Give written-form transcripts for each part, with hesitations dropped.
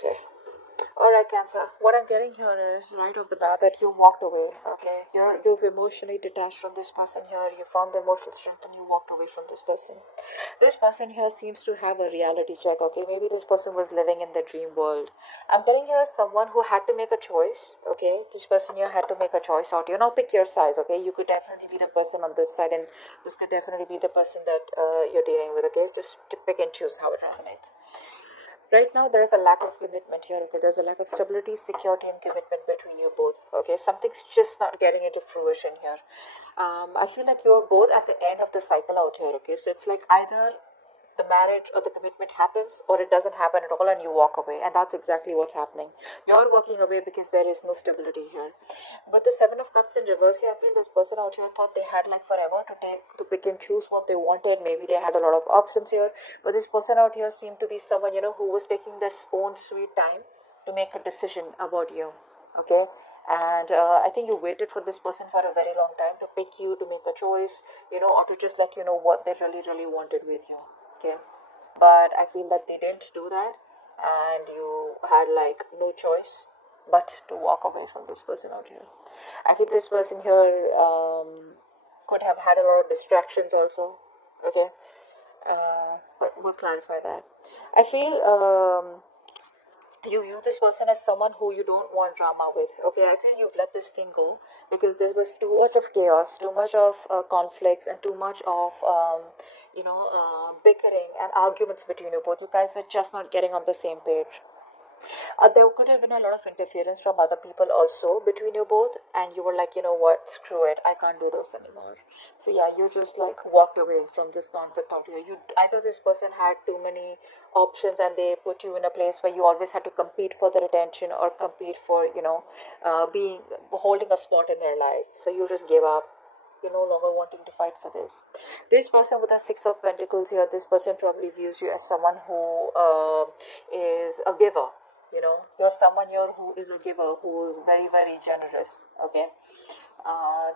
Okay. Alright, Cancer. What I'm getting here is right off the bat that you walked away. Okay, you've emotionally detached from this person here. You found the emotional strength and you walked away from this person. This person here seems to have a reality check. Okay, maybe this person was living in the dream world. I'm getting here someone who had to make a choice. Okay, this person here had to make a choice out. You know, pick your size. Okay, you could definitely be the person on this side, and this could definitely be the person that you're dealing with. Okay, just to pick and choose how it resonates. Right now there is a lack of commitment here. Okay, there's a lack of stability, security, and commitment between you both. Okay, something's just not getting into fruition here. I feel like you're both at the end of the cycle out here. Okay, so it's like either the marriage or the commitment happens or it doesn't happen at all and you walk away, and that's exactly what's happening. You're walking away because there is no stability here. But the Seven of Cups in reverse here, I feel this person out here thought they had like forever to pick and choose what they wanted. Maybe they had a lot of options here, but this person out here seemed to be someone, you know, who was taking their own sweet time to make a decision about you. Okay, and I think you waited for this person for a very long time to pick you, to make a choice, you know, or to just let you know what they really wanted with you. Okay, but I feel that they didn't do that, and you had like no choice but to walk away from this person out here. I think this person here could have had a lot of distractions also. Okay, but we'll clarify that. I feel you view this person as someone who you don't want drama with. Okay, I feel you've let this thing go because there was too much of chaos, too much of conflicts, and too much of bickering and arguments between you both. You guys were just not getting on the same page. There could have been a lot of interference from other people also between you both, and you were like, you know what, screw it, I can't do this anymore. So yeah, you just like walked away from this conflict out here. You either this person had too many options and they put you in a place where you always had to compete for their attention or compete for being holding a spot in their life. So you just gave up. You're no longer wanting to fight for this. This person with a Six of Pentacles here, this person probably views you as someone who is a giver. You know, you're someone here who is a giver, who is very generous. Okay,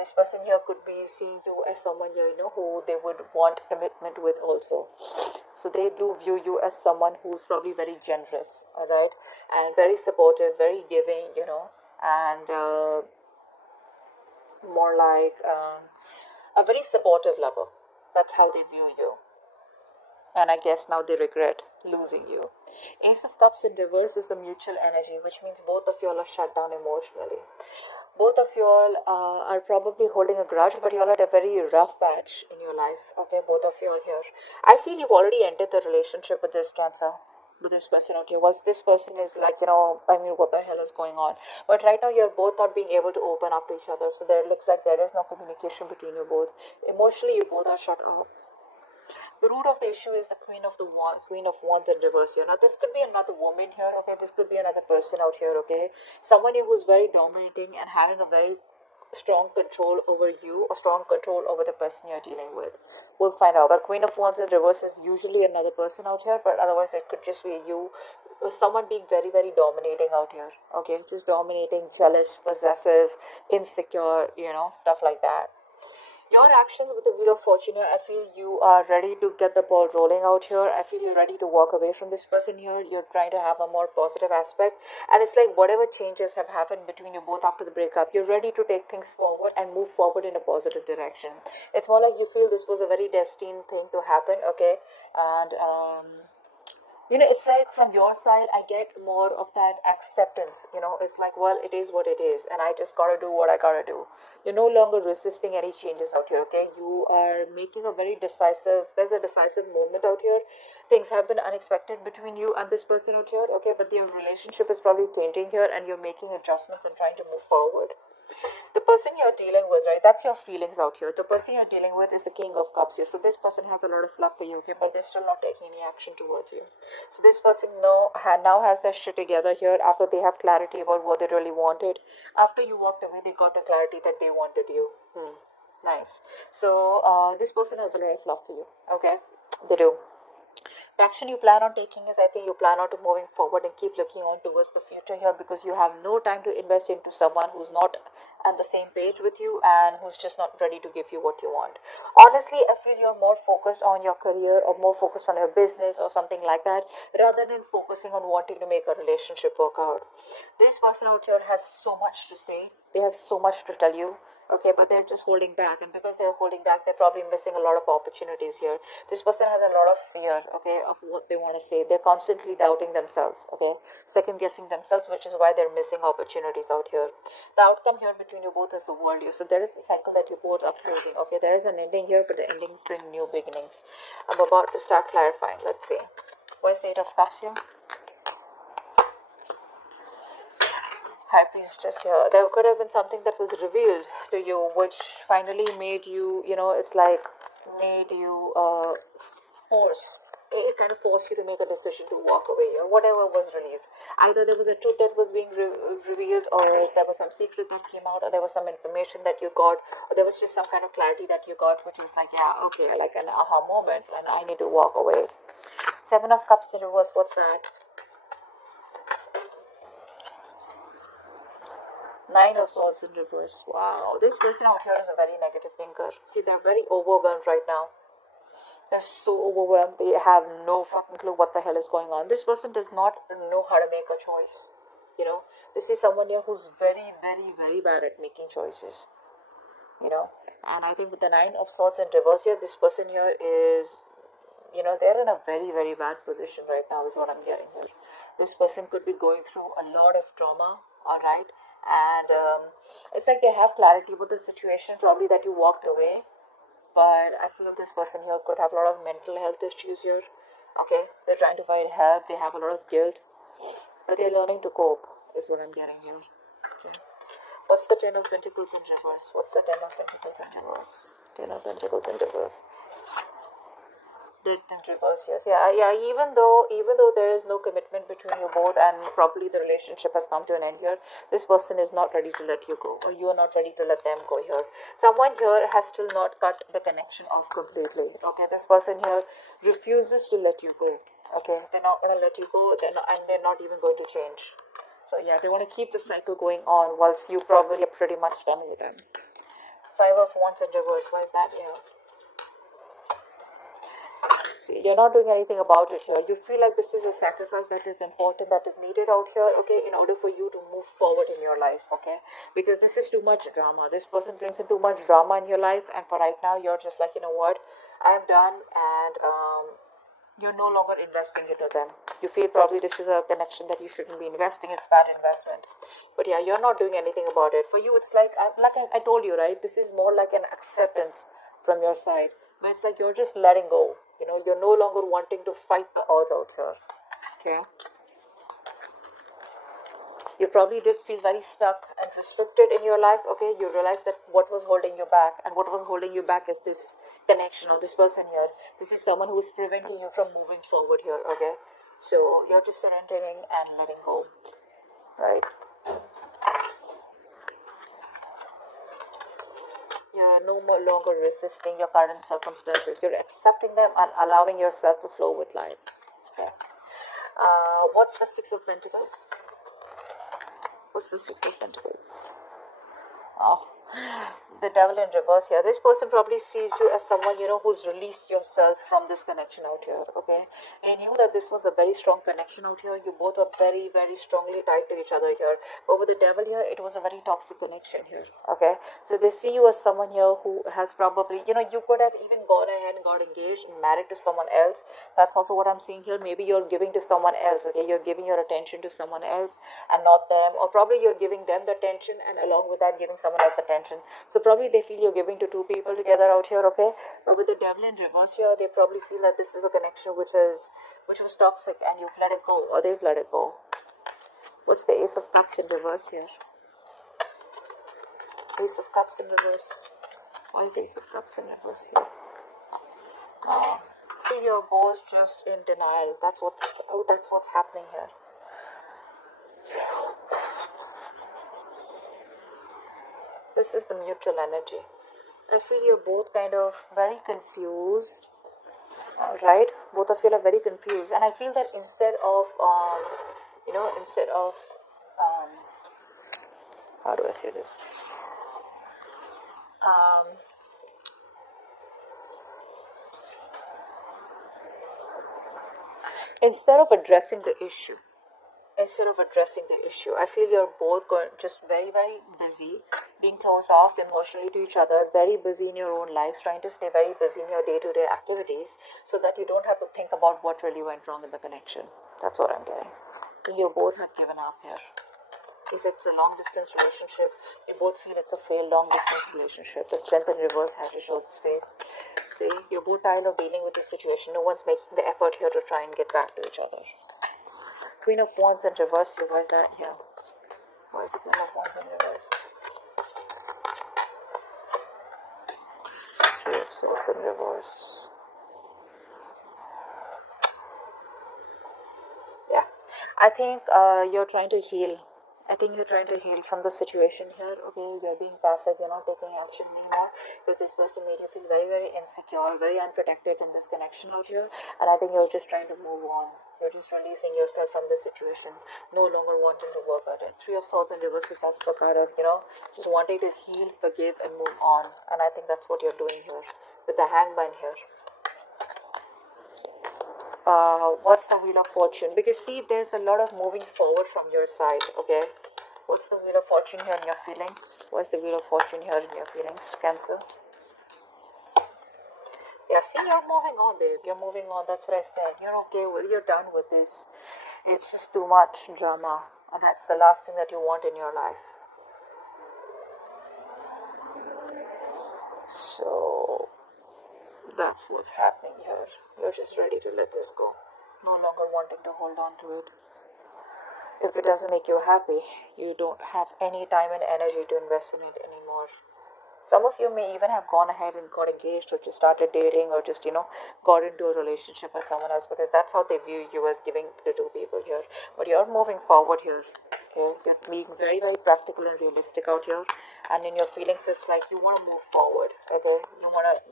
this person here could be seeing you as someone here, you know, who they would want commitment with also. So they do view you as someone who's probably very generous, all right, and very supportive, very giving, you know, and more like a very supportive lover. That's how they view you. And I guess now they regret losing you. Ace of Cups in reverse is the mutual energy, which means both of you all are shut down emotionally. Both of you all are probably holding a grudge, but you all had a very rough patch in your life. Okay, both of you all here. I feel you've already ended the relationship with this Cancer, with this person out here. Once this person is like, you know, I mean, what the hell is going on? But right now, you're both not being able to open up to each other. So there looks like there is no communication between you both. Emotionally, you both are shut off. The root of the issue is the Queen of Wands in reverse here. Now, this could be another woman here, okay? This could be another person out here, okay? Someone who's very dominating and having a very strong control over you or strong control over the person you're dealing with. We'll find out. But Queen of Wands in reverse is usually another person out here, but otherwise it could just be you, someone being very dominating out here, okay? Just dominating, jealous, possessive, insecure, you know, stuff like that. Your actions with the Wheel of Fortune here, I feel you are ready to get the ball rolling out here. I feel you're ready to walk away from this person here. You're trying to have a more positive aspect. And it's like whatever changes have happened between you both after the breakup, you're ready to take things forward and move forward in a positive direction. It's more like you feel this was a very destined thing to happen, okay? And you know, it's like from your side I get more of that acceptance. You know, it's like, well, it is what it is and I just gotta do what I gotta do. You're no longer resisting any changes out here. Okay, you are making a very decisive, there's a decisive movement out here. Things have been unexpected between you and this person out here, okay, but your relationship is probably changing here and you're making adjustments and trying to move forward. The person you're dealing with, right, that's your feelings out here. The person you're dealing with is the King of Cups here. So this person has a lot of love for you, okay, but they're still not taking any action towards you. So this person now has their shit together here after they have clarity about what they really wanted. After you walked away, they got the clarity that they wanted you. Nice. So this person has a lot of love for you, okay? They do. The action you plan on taking is, I think you plan on to moving forward and keep looking on towards the future here because you have no time to invest into someone who's not and the same page with you, and who's just not ready to give you what you want. Honestly, I feel you're more focused on your career or more focused on your business or something like that, rather than focusing on wanting to make a relationship work out. This person out here has so much to say, they have so much to tell you. Okay, but they're just holding back, and because they're holding back, they're probably missing a lot of opportunities here. This person has a lot of fear, okay, of what they want to say. They're constantly doubting themselves, okay, second guessing themselves, which is why they're missing opportunities out here. The outcome here between you both is the world you. So there is a cycle that you both are closing. Okay, there is an ending here, but the endings bring new beginnings. I'm about to start clarifying. Let's see. Where's the Eight of Cups here? High Priestess here. There could have been something that was revealed to you, which finally made you, it's like made you force. It kind of forced you to make a decision to walk away, or whatever was relieved. Either there was a truth that was being revealed, or there was some secret that came out, or there was some information that you got, or there was just some kind of clarity that you got, which was like, yeah, okay, like an aha moment, and I need to walk away. Seven of Cups in reverse. What's that? Nine of Swords in reverse. Wow, this person out here is a very negative thinker. See, they're very overwhelmed right now. They're so overwhelmed. They have no fucking clue what the hell is going on. This person does not know how to make a choice. This is someone here who's very, very, very bad at making choices. And I think with the Nine of Swords in reverse here, this person here is, they're in a very, very bad position right now, is what I'm getting here. This person could be going through a lot of trauma, alright? And it's like they have clarity about the situation, probably that you walked away. But I feel this person here could have a lot of mental health issues here. Okay, they're trying to find help, they have a lot of guilt, but they're learning to cope, is what I'm getting here. Okay. What's the Ten of Pentacles in reverse? What's the Ten of Pentacles in reverse? Ten of Pentacles in reverse. Did in reverse, yes. Yeah. Even though there is no commitment between you both, and probably the relationship has come to an end here, this person is not ready to let you go, or you are not ready to let them go here. Someone here has still not cut the connection off completely. Okay, this person here refuses to let you go. Okay, they're not gonna let you go. They're not even going to change. So yeah, they want to keep the cycle going on, whilst you probably are pretty much done with them. Five of Wands in reverse. Why is that? See, you're not doing anything about it here. You feel like this is a sacrifice that is important, that is needed out here, okay, in order for you to move forward in your life, okay? Because this is too much drama. This person brings in too much drama in your life, and for right now, you're just like, you know what, I'm done, and you're no longer investing into them. You feel probably this is a connection that you shouldn't be investing. It's bad investment. But yeah, you're not doing anything about it. For you, it's like I told you, right? This is more like an acceptance from your side. But it's like you're just letting go. You're no longer wanting to fight the odds out here. Okay. You probably did feel very stuck and restricted in your life. Okay. You realize that what was holding you back, and what was holding you back is this connection of this person here. This is someone who is preventing you from moving forward here. Okay. So you're just surrendering and letting go. Right. You're no more longer resisting your current circumstances. You're accepting them and allowing yourself to flow with life. Okay. What's the Six of Pentacles? What's the Six of Pentacles? Oh, the Devil in reverse here. This person probably sees you as someone, who's released yourself from this connection out here, okay? They knew that this was a very strong connection out here. You both are very, very strongly tied to each other here. But with the Devil here, it was a very toxic connection here, okay? So they see you as someone here who has probably, you could have even gone ahead and got engaged and married to someone else. That's also what I'm seeing here. Maybe you're giving to someone else, okay? You're giving your attention to someone else and not them. Or probably you're giving them the attention, and along with that, giving someone else attention. So probably they feel you're giving to two people together out here, okay? But with the Devil in reverse here, they probably feel that this is a connection which was toxic, and you've let it go, or they've let it go. What's the Ace of Cups in reverse here? Ace of Cups in reverse. Why is the Ace of Cups in reverse here? See, you're both just in denial. That's what's happening here. This is the mutual energy. I feel you're both kind of very confused. Right? Both of you are very confused. And I feel that instead of how do I say this? Um, instead of addressing the issue, I feel you're both going just very, very busy, being closed off emotionally to each other, very busy in your own lives, trying to stay very busy in your day-to-day activities so that you don't have to think about what really went wrong in the connection. That's what I'm getting. You both have given up here. If it's a long distance relationship, you both feel it's a failed long distance relationship. The strength in reverse has to show its face. See, you're both tired of dealing with this situation. No one's making the effort here to try and get back to each other. Queen of Wands in reverse. So why is that here? Why is the Queen of Wands in reverse? Here, so it's in reverse. Yeah, I think you're trying to heal. From the situation here. Okay, you're being passive, you're not taking action anymore because this person made you feel very, very insecure, very unprotected in this connection out here. And I think you're just trying to move on. You're just releasing yourself from this situation, no longer wanting to work at it. Three of Swords in reverse is as per card of, just wanting to heal, forgive, and move on. And I think that's what you're doing here with the Hangman here. What's the Wheel of Fortune? Because see, there's a lot of moving forward from your side. Okay, what's the Wheel of Fortune here in your feelings? What's the Wheel of Fortune here in your feelings, Cancer? Yeah, see, you're moving on, babe. You're moving on. That's what I said. You're okay with. You're done with this. It's just too much drama, and that's the last thing that you want in your life. So that's what's happening here. You're just ready to let this go, no longer wanting to hold on to it. If it doesn't make you happy, you don't have any time and energy to invest in it anymore. Some of you may even have gone ahead and got engaged or just started dating or just, got into a relationship with someone else because that's how they view you as giving to two people here. But you're moving forward here. Okay, you're being very, very practical and realistic out here. And in your feelings, it's like you want to move forward. Okay,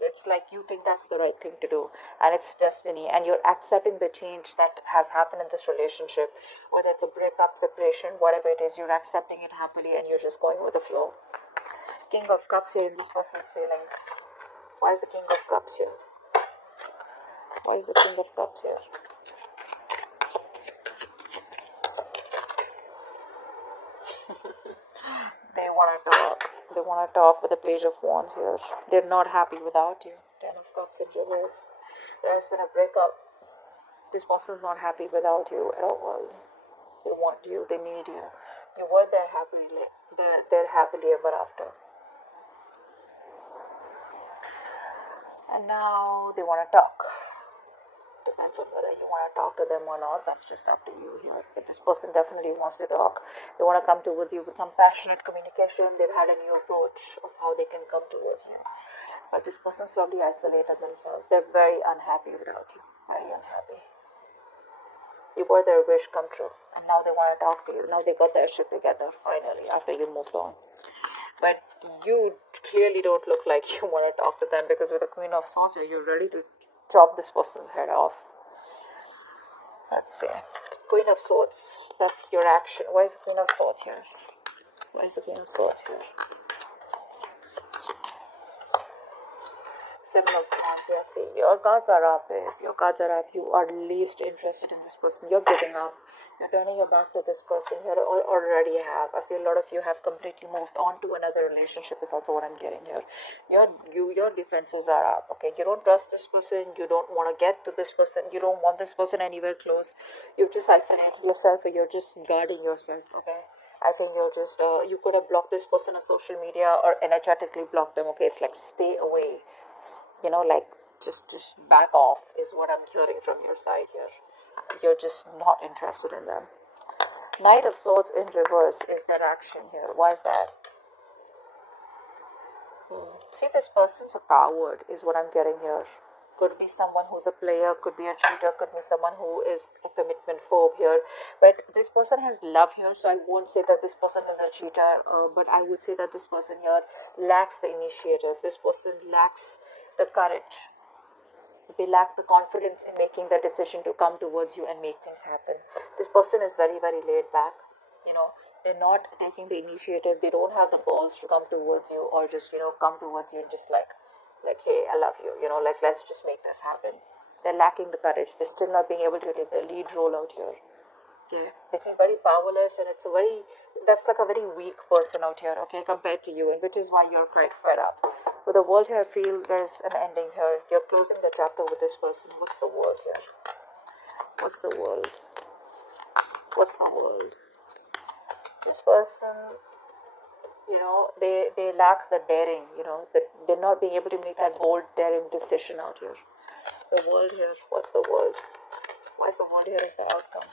it's like you think that's the right thing to do. And it's destiny. And you're accepting the change that has happened in this relationship. Whether it's a breakup, separation, whatever it is, you're accepting it happily and you're just going with the flow. King of Cups here in this person's feelings. Why is the King of Cups here? Why is the King of Cups here? They want to talk. They want to talk with the Page of Wands here. They're not happy without you. Ten of Cups in reverse. There has been a breakup. This person is not happy without you at all. They want you. They need you. You were there happily. They're happily ever after. And now they want to talk. Depends on whether you want to talk to them or not. That's just up to you here. But this person definitely wants to talk. They want to come towards you with some passionate communication. They've had a new approach of how they can come towards you. But this person's probably isolated themselves. They're very unhappy without you. Very unhappy. You were their wish come true. And now they want to talk to you. Now they got their shit together finally after you moved on. But you clearly don't look like you want to talk to them because with the Queen of Swords here, you're ready to chop this person's head off. Let's see. Queen of Swords, that's your action. Why is the Queen of Swords here? Why is the Queen of Swords here? Seven of Wands, yes. See, your cards are up, babe. Your cards are up. You are least interested in this person. You're giving up. You're turning your back to this person here, or already have. I feel a lot of you have completely moved on to another relationship is also what I'm getting here. Your defenses are up, okay? You don't trust this person. You don't want to get to this person. You don't want this person anywhere close. You've just isolated yourself or you're just guarding yourself, okay? I think you're just, you could have blocked this person on social media or energetically blocked them, okay? It's like stay away. Like just back off is what I'm hearing from your side here. You're just not interested in them. Knight of Swords in reverse is their action here. Why is that? See, this person's a coward is what I'm getting here. Could be someone who's a player, could be a cheater, could be someone who is a commitment phobe here. But this person has love here, so I won't say that this person is a cheater, but I would say that this person here lacks the initiative. This person lacks the courage. They lack the confidence in making the decision to come towards you and make things happen. This person is very, very laid back. they're not taking the initiative. They don't have the balls to come towards you, or just come towards you and just like hey, I love you, like let's just make this happen. They're lacking the courage. They're still not being able to take the lead role out here. Okay, they feel very powerless, and that's like a very weak person out here, okay, compared to you, and which is why you're quite fed up. For the world here, I feel there's an ending here. You're closing the chapter with this person. What's the world here? What's the world? What's the world? This person, they lack the daring, that they're not being able to make that bold, daring decision out here. The world here, what's the world? Why is the world here as the outcome?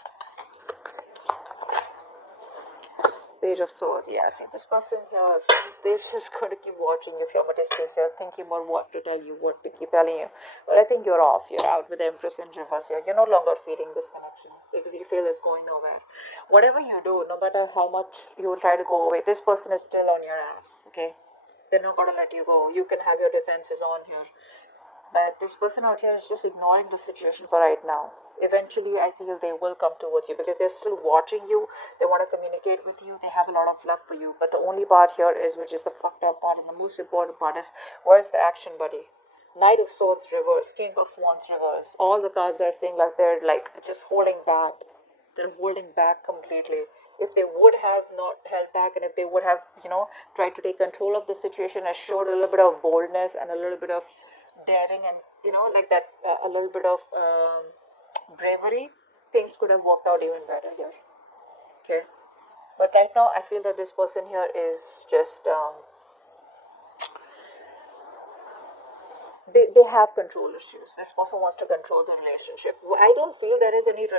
Page of Swords. Yeah, see, this person here, they're just going to keep watching you from a distance. They're thinking about what to tell you, what to keep telling you. But I think you're off. You're out with the Empress in reverse here. You're no longer feeding this connection because you feel it's going nowhere. Whatever you do, no matter how much you try to go away, this person is still on your ass, okay? They're not going to let you go. You can have your defenses on here. But this person out here is just ignoring the situation for right now. Eventually, I feel they will come towards you because they're still watching you. They want to communicate with you. They have a lot of love for you. But the only part here is, which is the fucked up part and the most important part, is where's the action, buddy? Knight of Swords reverse, King of Wands reverse. All the cards are saying like they're like just holding back. They're holding back completely. If they would have not held back, and if they would have, tried to take control of the situation and showed a little bit of boldness and a little bit of daring and, like that, a little bit of bravery, things could have worked out even better here. Okay. But right now, I feel that this person here is just, they have control issues. This person wants to control the relationship. I don't feel there is any